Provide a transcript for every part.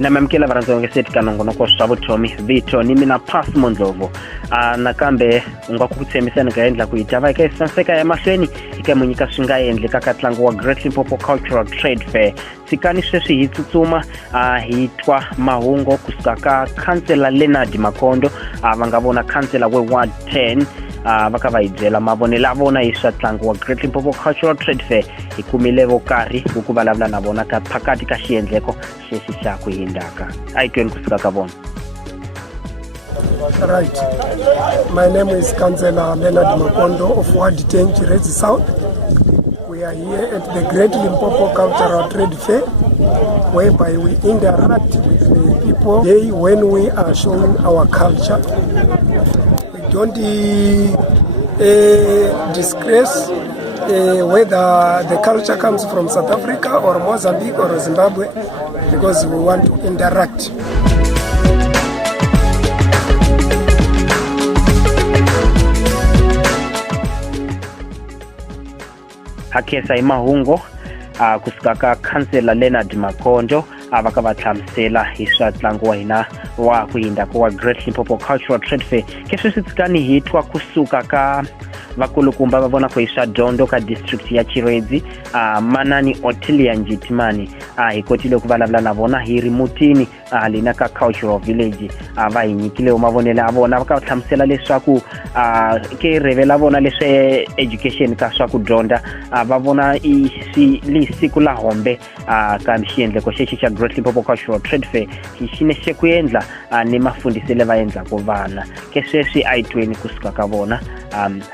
namamkela varandzonge seti kanongonoko swa vutomi vito ni mina Pass Mondlovu nakambe unga ku tshembisa ni nga endla ku itava eka sanseka ya mahlweni eka munyika swi nga endleka ka ntlangu wa Great Limpopo Cultural Trade Fair. Sikani sweswi hi tsutsuma hi twa mahungu kusuka ka Councillor Leonard Makondo va nga vona Councillor we Ward 10 va ka va hibyela mavonelo ya vona hi swa ntlangu wa Great Limpopo Cultural Trade Fair. Hi kumile vokarhi ku vulavula na vona ka phakati ka xiendleko xexi xa ku hindaka a hi tweni kusuka ka vona. Right. My name is Councillor Leonard Makondo of Ward 10 Chirezi South. We are here at the Great Limpopo Cultural Trade Fair, whereby we interact with the people day when we are showing our culture. We don't disgrace whether the culture comes from South Africa or Mozambique or Zimbabwe, because we want to interact. Hakesa imahungo kusuka ka Councillor Leonard Makondo va ka va hlamusela hi swa ntlangu wa hina wa ku hinda wa Great Limpopo Cultural Trade Fair. Keswi swi tsikani hi twa kusuka ka vakulukumba va vona ku hi swa dyondzo ka district ya Chirezi Manani Otilia Njitimani hi kotile ku vulavula na vona hi ri mutini lena ka cultural village va hi nyikile mavonelo ya vona va ka hlamusela leswaku ke revela vona leswe education ka swa ku dyondza va vona i siku la hombe ka xiendleko xexi xa Great Limpopo Cultural Trade Fair xi nexe ku endla ni mafundisele va endla ku vana ke sweswi a itweni kusuka ka vona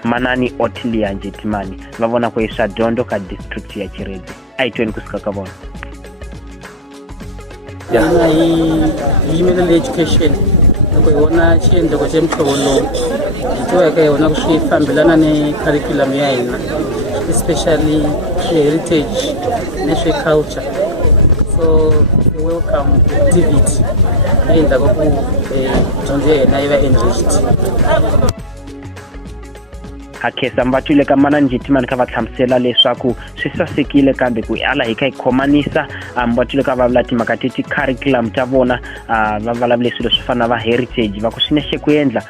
Manani Otilia Njitimani va vona ku hi swa dyondzo ka district ya Chirezi a itweni kusuka ka vona. Yana hi middle education loko hi vona xiendleko xa mihlovo lowu hi tiveka hi vona ku swi fambelana ni curriculum ya hina, especially heritage na swi culture. So we welcome activity leyi endlaka ku dyondzo ya hina yi va enriched. Hakesa mbatule ka Manani Njitimani ka va hlamusela leswaku swi sasekile kambe ku ala hi ka ikhomanisa mbatule ka va vulati makatiti curriculum ta vona va vulavula swilo swo fana va heritage va ku swinexe ku endla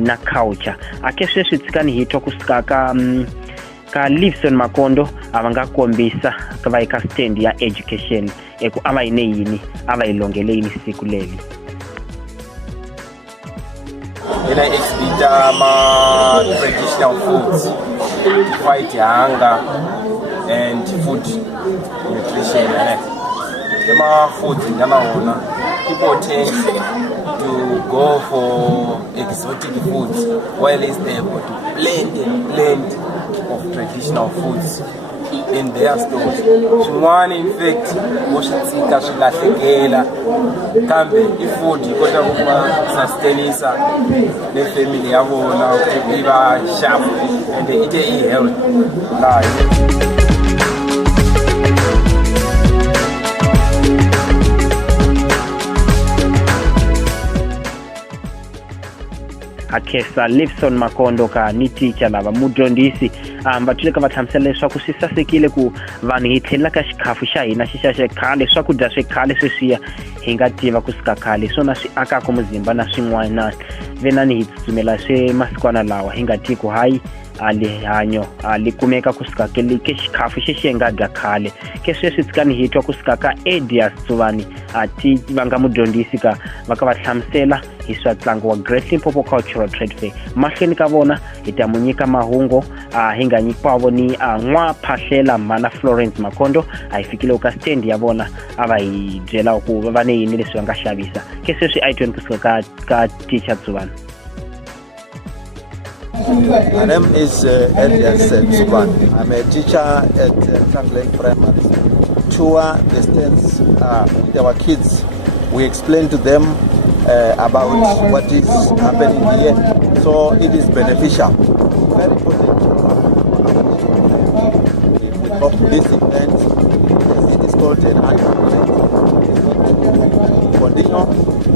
na culture. Ake sweswi tsikani hi twa kusuka ka Livson Makondo va nga kombisa ka va eka stand ya education eku ava yini yini ava ilongele yini siku leli. When I exhibit traditional foods to fight hunger and food nutrition. People tend to go for exotic foods, while it's there to blend of traditional foods in their stores. One in fact, moshitsika swilahlekela kambe ifood ikota kuma sustainisa le family ya vona to be sharp and eat a healthy life. Akesa Livson Makondo ka ni teacher lava mudyondzisi mbatule ka va hlamusela leswaku swi sasekile ku vanhu hi tlhela ka xikhafu xa hina xi xa khale swakudya swi khale sweswiya hi nga tiva kusuka khale swona swi akaka muzimba na swin'wana venani hi tsutsumela swe masikwana lawa hi nga tiku hayi alihanyo alikumeka kusuka ke xikhafu xexi nga dya khale ke sweswi tsikani hi twa kusuka ka Edias Tsuvani ati va nga mudyondzisi ka va ka va hlamusela hi swa ntlangu wa Great Limpopo Cultural Trade Fair. Mahlweni ka vona hi ta munyika mahungu hi nga nyikiwa voni n'wa Phahlela Mana Florence Makondo a hi fikile ka stand ya vona a va hi byela ku va ne yini leswi va nga xavisa ke sweswi a itweni kusuka ka teacher Tsuvani. My name is Elias Tsubani. I'm a teacher at Tangleng Primary. Tour the stands with our kids. We explain to them about what is happening here. So it is beneficial. Very important. We hope this event, as it is called an annual event, to continue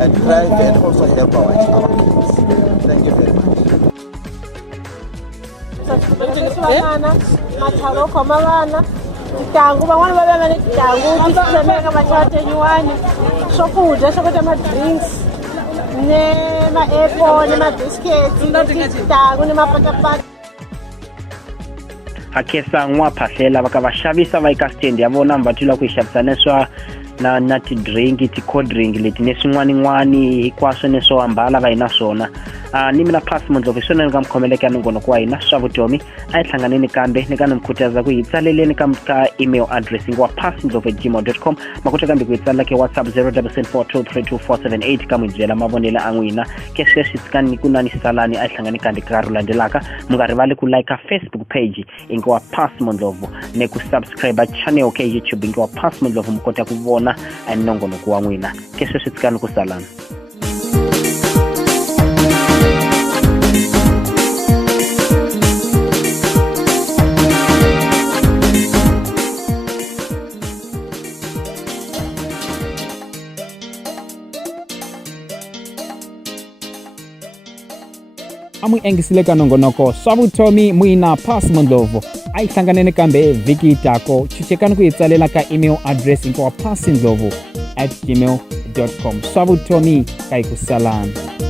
and thrive and also help our kids. Thank you very much. tintangu van'wana va va va ni tintangu ti tsemeka machawatenyuwani swakudya swo kota ma-drinks ni ma-apple ni ma-biscuits tintangu ni mapatapata akhesa n'waphahlela va ka va xavisa va eka stand ya vona va tula ku yi xavisa leswa na ti-drink ti-cold drink leti ni swin'wanin'wani hinkwaswo ni swo ambala va hi na swona ni mina Phasi Mondlovu swona ni nga mukhomeleka nongonoko wa hina swa vutomi a hi hlanganeni kambe ni ka ni mukhutaza ku hi tsaleleni ka email address wa phasindlovu@gmail.com makuta kambe ku hi tsalela ke WhatsApp 0774232478 ka mu byela mavonelo a n'wina ke sweswi tsikani ku nani salani a hi hlangani kambe ka ro landzelaka mu nga rivali ku like Facebook page wa Phasi Mondlovu ne ku subscribe channel ke YouTube wa Phasi Mondlovu mu kota ku vona nongonoko wa n'wina ke sweswi tsikani ku salana. Amu engisile ka nongonoko swa vutomi mwina Phasi Mondlovu a hi hlanganeni kambe vhiki tako chuchekani ku hi tsalela ka email address wa phasindlovu@gmail.com swa vutomi ka hi ku salana.